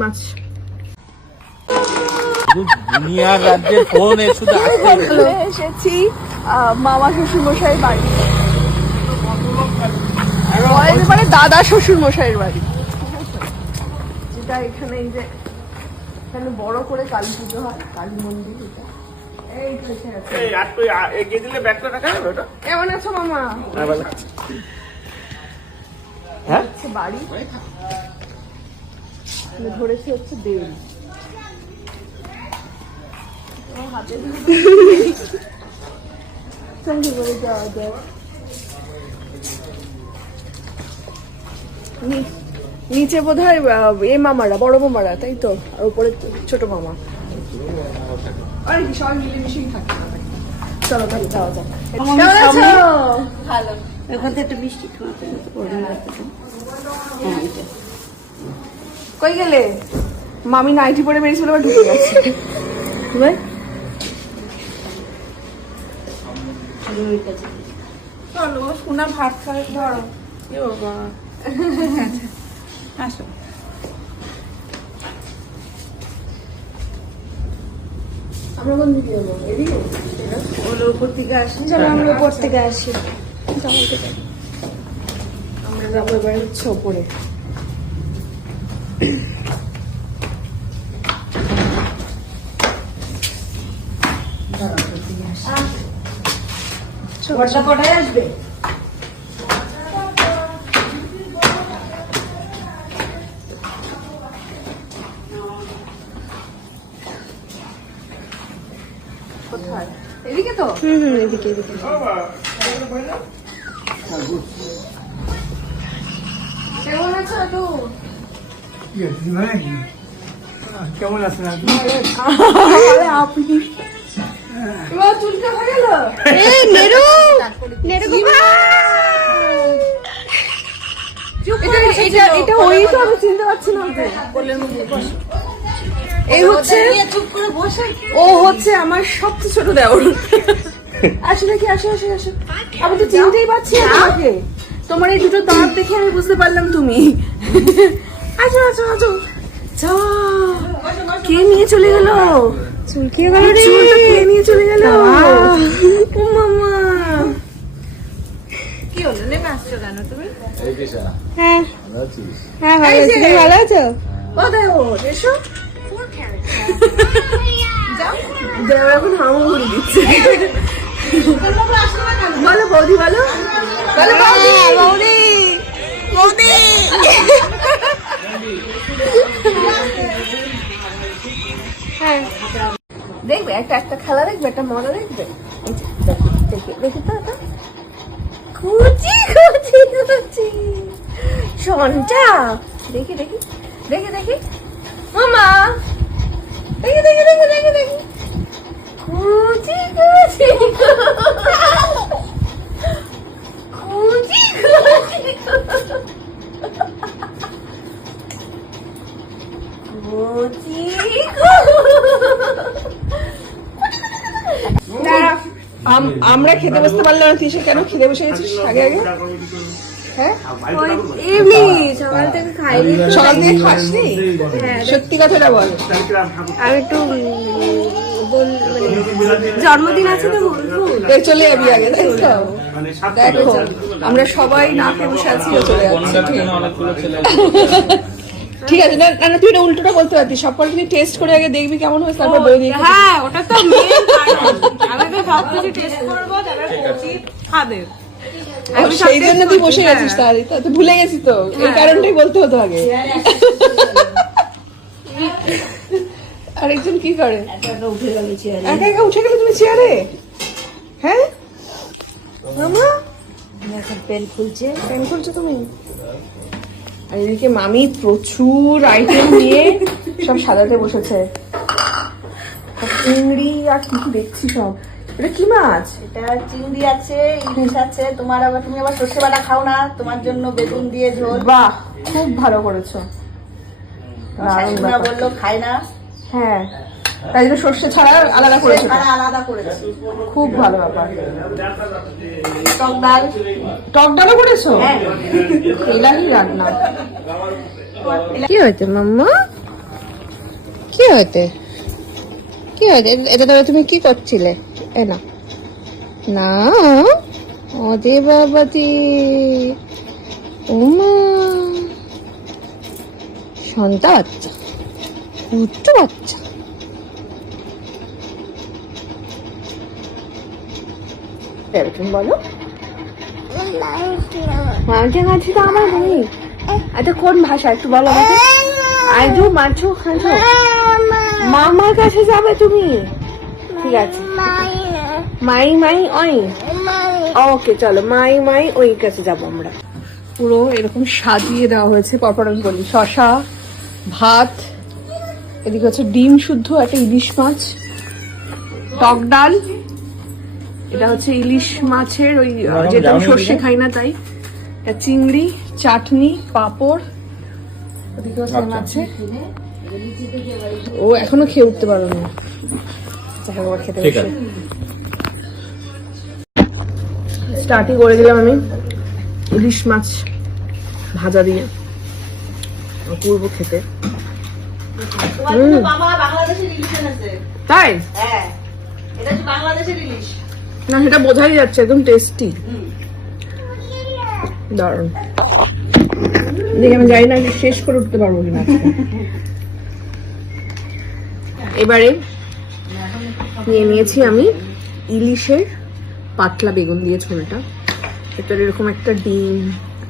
মাছ। দুনিয়ার রাজ্যে ফোন শুধু এসেছি মামা শ্বশুর মশাইয়ের বাড়ি, মানে দাদা শ্বশুর মশাইয়ের বাড়ি, যেটা এখানে এই যে এখানে বড় করে কালী পুজো হয়, কালী মন্দির। কেমন আছো মামা? বাড়ি ধরেছি হচ্ছে দেউল। নিচে বোধ হয় এ মামারা, বড় মামারা, তাই তো, আর উপরে ছোট মামা। আর কি সবাই মিলেমিশেই থাকে। চলো তাহলে যাওয়া যাক। ভালো, ওখান থেকে একটা মিষ্টি খাওয়াতে। কই গেলে? মামি নাইটি পরে বেরিয়েছিল, আবার ঢুকে গেছে। চলো সোনা ভাত খাবে, ধরো। আসো, আমরা কোন দিকে যাবো? এদিকে? ওগুলো উপর থেকে আসি। চলো আমরা উপর থেকে আসি। আমরা যাবো এবার হচ্ছে ওপরে। কটায় আসবে? কোথায়? এদিকে তো? এদিকে এদিকে। কেমন আছো তু? কেমন আছেন আপনি? আরে আপনি চুলটা হয়ে গেল। এটা ওই তো, আমি চিনতে পারছি না। এই হচ্ছে, ও হচ্ছে আমার সবচেয়ে ছোট দেওর। আসো দেখি, আসো আসো আসো। আমি তো চিনতেই পারছি না তোমাকে। তোমার এই দুটো দাঁত দেখে আমি বুঝতে পারলাম তুমি। আসো আসো আসো। কে নিয়ে চলে গেল? চুলকে গেল রে, চুলটা কে নিয়ে চলে গেল? ও মামা, কি হলো? নেমে আসছো কেন তুমি? হ্যাঁ হ্যাঁ, ভালো আছি। তুমি ভালো আছো? ও দেখো, এসো। দেওয়া এখন হামাগুড়ি দিচ্ছে। বলো বৌদি, বলো বলো বৌদি, বৌদি। হ্যাঁ, দেখবে একটা একটা খেলা, দেখবে একটা মজা, দেখবে। দেখি দেখি তো, এটা কুচি কুচি কুচি শোনটা, দেখি দেখি দেখি দেখি মামা, দেখি দেখি দেখি দেখি দেখি কুচি কুচি কুচি কুচি আমরা খেতে বসতে পারলাম না। তুই কেন খেতে বসে গেছিস আগে আগে? হ্যাঁ, এমনি সকাল থেকে খাইনি। সকাল থেকে খাসনি? সত্যি কথাটা বল। আমি একটু জন্মদিন আছে তো, চলে যাবি আগে, তাই তো? দেখো আমরা সবাই না খেয়ে বসে আছি, চলে যাচ্ছি। ঠিক আছে, না না, তুই এটা উল্টোটা বলতে পারতিস। সব পর তুই টেস্ট করে আগে দেখবি কেমন হয়েছে, তারপর বই দিয়ে। হ্যাঁ, ওটা তো আমি তো সবকিছু টেস্ট করবো, তারপর খাবে। সেই জন্য তুই বসে গেছিস, তাহলে তুই ভুলে গেছিস তো। এই কারণটাই বলতে হতো আগে। আরেকজন কি করে? একা একা উঠে গেলে তুমি চেয়ারে? হ্যাঁ মামা, পেন খুলছে, পেন খুলছো তুমি? আর এদিকে মামি প্রচুর আইটেম নিয়ে সব সাজাতে বসেছে। চিংড়ি আর কি কি দেখছি সব। এটা কি মাছ? এটা চিংড়ি আছে, ইলিশ আছে। তোমার আবার, তুমি আবার সর্ষে বাটা খাও না, তোমার জন্য বেগুন দিয়ে ঝোল। বাহ, খুব ভালো করেছো। শাশুড়িমা বললো খাই না, হ্যাঁ, তাই জন্য সর্ষে ছাড়া আলাদা করেছো। আলাদা করেছে, খুব ভালো ব্যাপার। টক ডাল, টক ডালও করেছো? হ্যাঁ। এলাহি রান্না। কি হয়েছে মাম্মা? কি হয়েছে কি হয়েছে এটা ধরে তুমি কি করছিলে এ না না ওরে বাবাজি ওমা সন্তা বাচ্চা উচ্চ বাচ্চা তুমি বলো মাঝে মাঝে তো আমার নেই আচ্ছা কোন ভাষা একটু বলো আমাকে আইডু মাছু খাঁচো মামার কাছে যাবে তুমি ঠিক আছে মাই মাই ওই ওকে চলো মাই মাই ওই কাছে যাবো আমরা পুরো এরকম সাজিয়ে দেওয়া হয়েছে পরপর আমি বলি শশা ভাত এদিকে হচ্ছে ডিম শুদ্ধ একটা ইলিশ মাছ টক ডাল এটা হচ্ছে ইলিশ মাছের ওই যেটা আমি সর্ষে খাই না তাই এটা চিংড়ি চাটনি পাঁপড় ওদিকে হচ্ছে মাছে ও এখনো খেয়ে উঠতে পারো না খেতে স্টার্টই করে দিলাম আমি ইলিশ মাছ ভাজা দিয়ে অপূর্ব খেতে বাবা বাংলাদেশের ইলিশ এনেছে। তাই হ্যাঁ, এটা হচ্ছে বাংলাদেশের ইলিশ। না সেটা বোঝাই যাচ্ছে একদম টেস্টি দারুণ দেখে আমি জানি না শেষ করে উঠতে পারবো কিনা এবারে নিয়ে নিয়েছি আমি ইলিশের পাতলা বেগুন দিয়ে ঝোলটা ভেতরে এরকম একটা ডিম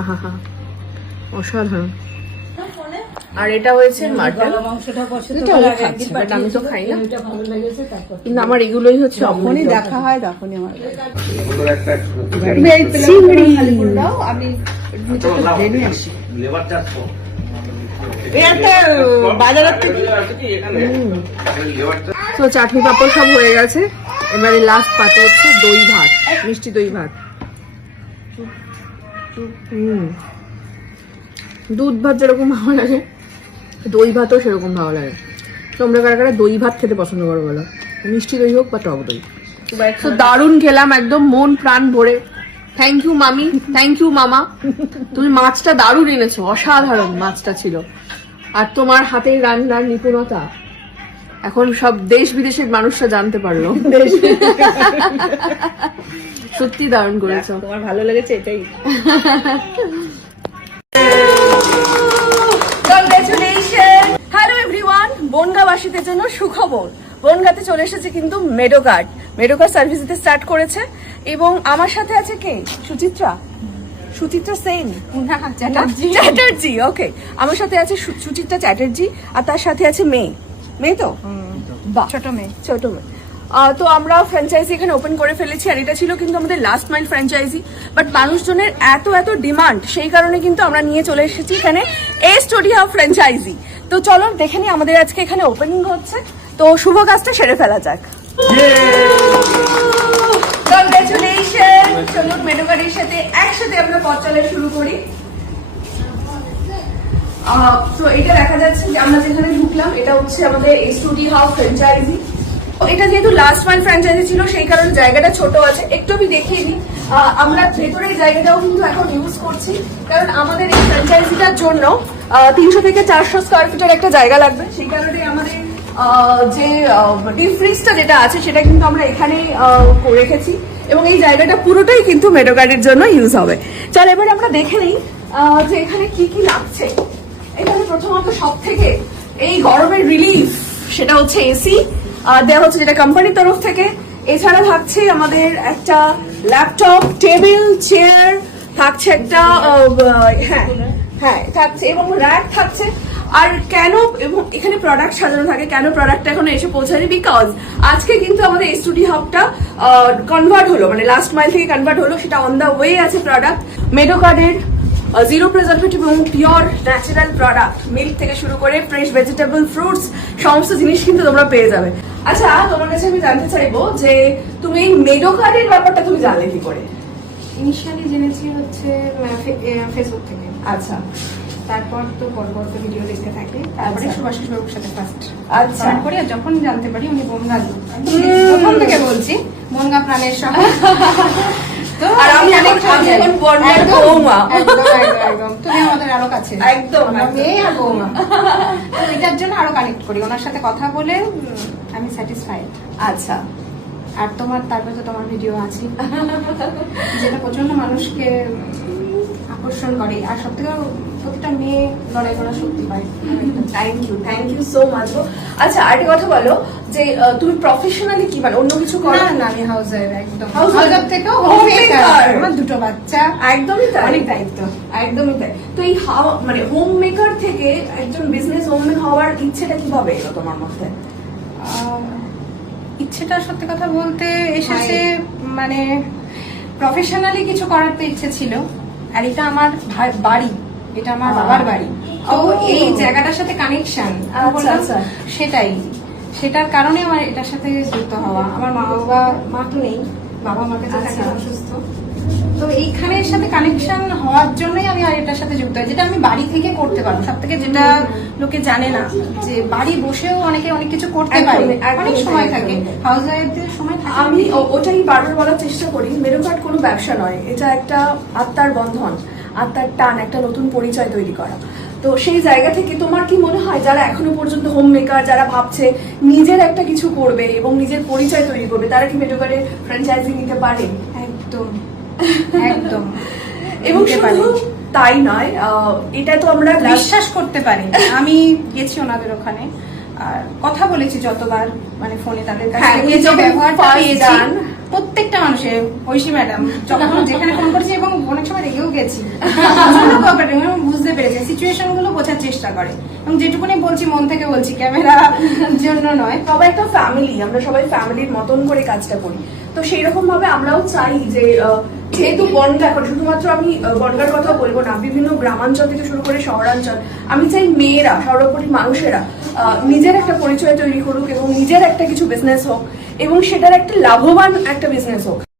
আহা অসাধারণ আর এটা হয়েছে মাটন এটা ও খাচ্ছে বাট আমি তো খাই না কিন্তু আমার এগুলোই হচ্ছে অমনি দেখা হয় তখনই আমার চিংড়ি আমি তো চাটনি পাপড় সব হয়ে গেছে এবারে লাস্ট পাতে হচ্ছে দই ভাত মিষ্টি দই ভাত দুধ ভাত যেরকম ভালো লাগে দই ভাতও সেরকম ভালো লাগে তোমরা কারা কারা দই ভাত খেতে পছন্দ করো বলো মিষ্টি দই হোক বা টক দই তো দারুণ খেলাম একদম মন প্রাণ ভরে থ্যাংক ইউ মামি থ্যাংক ইউ মামা তুমি মাছটা দারুণ এনেছো অসাধারণ মাছটা ছিল আর তোমার হাতের রান্নার নিপুণতা এখন সব দেশ বিদেশের মানুষরা জানতে পারলো সত্যি দারুণ করেছো তোমার ভালো লেগেছে এটাই কংগ্রেচুলেশন হ্যালো এভরিওয়ান বনগাঁবাসীদের জন্য সুখবর বনগাঁতে চলে এসেছে কিন্তু মেডোকার্ড মেডোকার্ড সার্ভিস দিতে স্টার্ট করেছে এবং আমার সাথে আছে কে সুচিত্রা সুচিত্রা সেন চ্যাটার্জি ওকে আমার সাথে আছে সুচিত্রা চ্যাটার্জি আর তার সাথে আছে মেয়ে তো ছোট মেয়ে তো আমরা ফ্র্যাঞ্চাইজি এখানে ওপেন করে ফেলেছি আর এটা ছিল কিন্তু আমাদের লাস্ট মাইল ফ্র্যাঞ্চাইজি বাট মানুষজনের এত ডিমান্ড সেই কারণে কিন্তু আমরা নিয়ে চলে এসেছি এখানে এ স্টুডিও অফ ফ্র্যাঞ্চাইজি তো চলো দেখে নিই আমাদের আজকে এখানে ওপেনিং হচ্ছে তো শুভ কাজটা সেরে ফেলা যাক কংগ্রেচুলেশন চলুন মেডোকার্ডের সাথে একসাথে আমরা পথ চলা শুরু করি তো এটা দেখা যাচ্ছে যে আমরা যেখানে ঢুকলাম এটা হচ্ছে আমাদের এ স্টুডিও অফ ফ্র্যাঞ্চাইজি এটা যেহেতু লাস্ট মাইল ফ্র্যাঞ্চাইজি ছিল সেই কারণে জায়গাটা ছোট আছে একটু আমি দেখিয়ে দিই আমরা ভেতরের জায়গাটাও কিন্তু এখন ইউজ করছি কারণ আমাদের এই ফ্র্যাঞ্চাইজিটার জন্য 300 থেকে 400 স্কোয়ার ফিটের একটা জায়গা লাগবে সেই কারণে আমাদের যে ডিপ ফ্রিজটা যেটা আছে সেটা কিন্তু আমরা এখানেই রেখেছি এবং এই জায়গাটা পুরোটাই কিন্তু মেডোকার্ডের জন্য ইউজ হবে চল এবারে আমরা দেখে নিই যে এখানে কি কি লাগছে এখানে প্রথমত সব থেকে এই গরমের রিলিফ সেটা হচ্ছে এসি দেওয়া হচ্ছে যেটা কোম্পানির তরফ থেকে এছাড়া থাকছে আমাদের একটা ল্যাপটপ টেবিল চেয়ার থাকছে একটা হ্যাঁ থাকছে এবং র্যাক থাকছে আর কেন এবং এখানে প্রোডাক্ট সাজানো থাকে কেন প্রোডাক্টটা এখনো এসে পৌঁছায়নি বিকজ আজকে কিন্তু আমাদের স্টুডিও হাবটা কনভার্ট হলো মানে লাস্ট মাইল থেকে কনভার্ট হলো সেটা অন দ্য ওয়ে আছে প্রোডাক্ট মেডোকার্ডের জিরো প্রিজারভেটিভ এবং পিওর ন্যাচারাল প্রোডাক্ট মিল্ক থেকে শুরু করে ফ্রেশ ভেজিটেবল ফ্রুটস সমস্ত জিনিস কিন্তু তোমরা পেয়ে যাবে আচ্ছা তোমার কাছে আমি জানতে চাইবো যে তুমি এই মেডোকার্ডের ব্যাপারটা তুমি জানলে কি করে ইনিশিয়ালি জেনেছি হচ্ছে ফেসবুক থেকে আচ্ছা তারপর তো পর তো ভিডিও দেখতে থাকি তারপরে সুভাষিস বাবুর সাথে ফার্স্ট আচ্ছা করি আর যখন জানতে পারি উনি বনগা প্রথম থেকে বলছি বনগা প্রাণের শহর আর আমি এখন বন্যার বৌমা। একদম একদম একদম তুমি আমাদের আরো কাছে একদম, আমরা একদম। মেয়ে আর বৌমা তো এটার জন্য আরো কানেক্ট করি ওনার সাথে কথা বলে আমি স্যাটিসফাইড। আচ্ছা, আর তারপরে তো তোমার ভিডিও আছে যেটা প্রচন্ড মানুষকে আকর্ষণ করে আর সব থেকে প্রতিটা মেয়ে লড়াই করা শক্তি পায়। Thank you so much. আচ্ছা, আরেকটা কথা বলো যে তুমি প্রফেশনালি কি মানে অন্য কিছু করো? না না আমি হাউস ওয়াইফ একদম House wife? হাউস ওয়াইফ থেকেও Homemaker? হোমমেকার আমার দুটো বাচ্চা একদমই তাই, অনেক দায়িত্ব। একদমই তাই। তো এই মানে হোম মেকার থেকে একজন বিজনেস ওম্যান হওয়ার ইচ্ছেটা কিভাবে এলো তোমার মধ্যে? ইচ্ছেটা সত্যি কথা বলতে এসেছে মানে প্রফেশনালি কিছু করার তো ইচ্ছে ছিল আর এটা আমার বাড়ি, এটা আমার বাবার বাড়ি, তো ও। এই জায়গাটার সাথে কানেকশন আচ্ছা, আচ্ছা। সেটার কারণে আমার এটার সাথে যুক্ত হওয়া। আমার মা তো নেই, বাবা মাকে আচ্ছা। থাকে অসুস্থ, তো এইখানের সাথে কানেকশন হওয়ার জন্যই আমি আর এটার সাথে যুক্ত হয়, যেটা আমি বাড়ি থেকে করতে পারবো। সব থেকে যেটা লোকে জানে না যে বাড়ি বসেও অনেকে অনেক কিছু করতে পারে, একদমই, একদমই অনেক তাই, সময় থাকে, একদমই তাই। হাউস ওয়াইফদের সময় থাকে। আমি ওটাই বারবার বলার চেষ্টা করি, মেরু কার্ড কোনো ব্যবসা নয়, এটা একটা আত্মার বন্ধন, আত্মার টান, একটা নতুন পরিচয় তৈরি করা। তো সেই জায়গা থেকে তোমার কি মনে হয় যারা এখনো পর্যন্ত হোম মেকার, যারা ভাবছে নিজের একটা কিছু করবে এবং নিজের পরিচয় তৈরি করবে, তারা কি মেরু কার্ডের ফ্র্যাঞ্চাইজি নিতে পারে? একদম একদম এবং নিতে পারে। শুধু তাই নয়, এটা তো আমরা বিশ্বাস করতে পারি। আমি গেছি ওনাদের ওখানে আর কথা বলেছি যতবার, মানে ফোনে তাদের কাছে হ্যাঁ, এই যে যখন ব্যবহারটা first পেয়েছি যান। প্রত্যেকটা মানুষের, ঐশী ম্যাডাম যখন যেখানে ফোন করেছি এবং অনেক সময় রেগেও গেছি, প্রচন্ড cooperative, এবং বুঝতে পেরেছি সিচুয়েশন গুলো বোঝার চেষ্টা করে এবং যেটুকুনি বলছি মন থেকে বলছি, ক্যামেরা জন্য নয়। সবাই একটা ফ্যামিলি, আমরা সবাই ফ্যামিলির মতন করে কাজটা করি। তো সেই রকম ভাবে আমরাও চাই যে যেহেতু বনগাঁ, এখন শুধুমাত্র আমি বনগাঁর কথা বলবো না, বিভিন্ন গ্রামাঞ্চল থেকে শুরু করে শহরাঞ্চল, আমি চাই মেয়েরা, সর্বোপরি মানুষেরা নিজের একটা পরিচয় তৈরি করুক এবং নিজের একটা কিছু বিজনেস হোক এবং সেটার একটা লাভবান একটা বিজনেস হোক।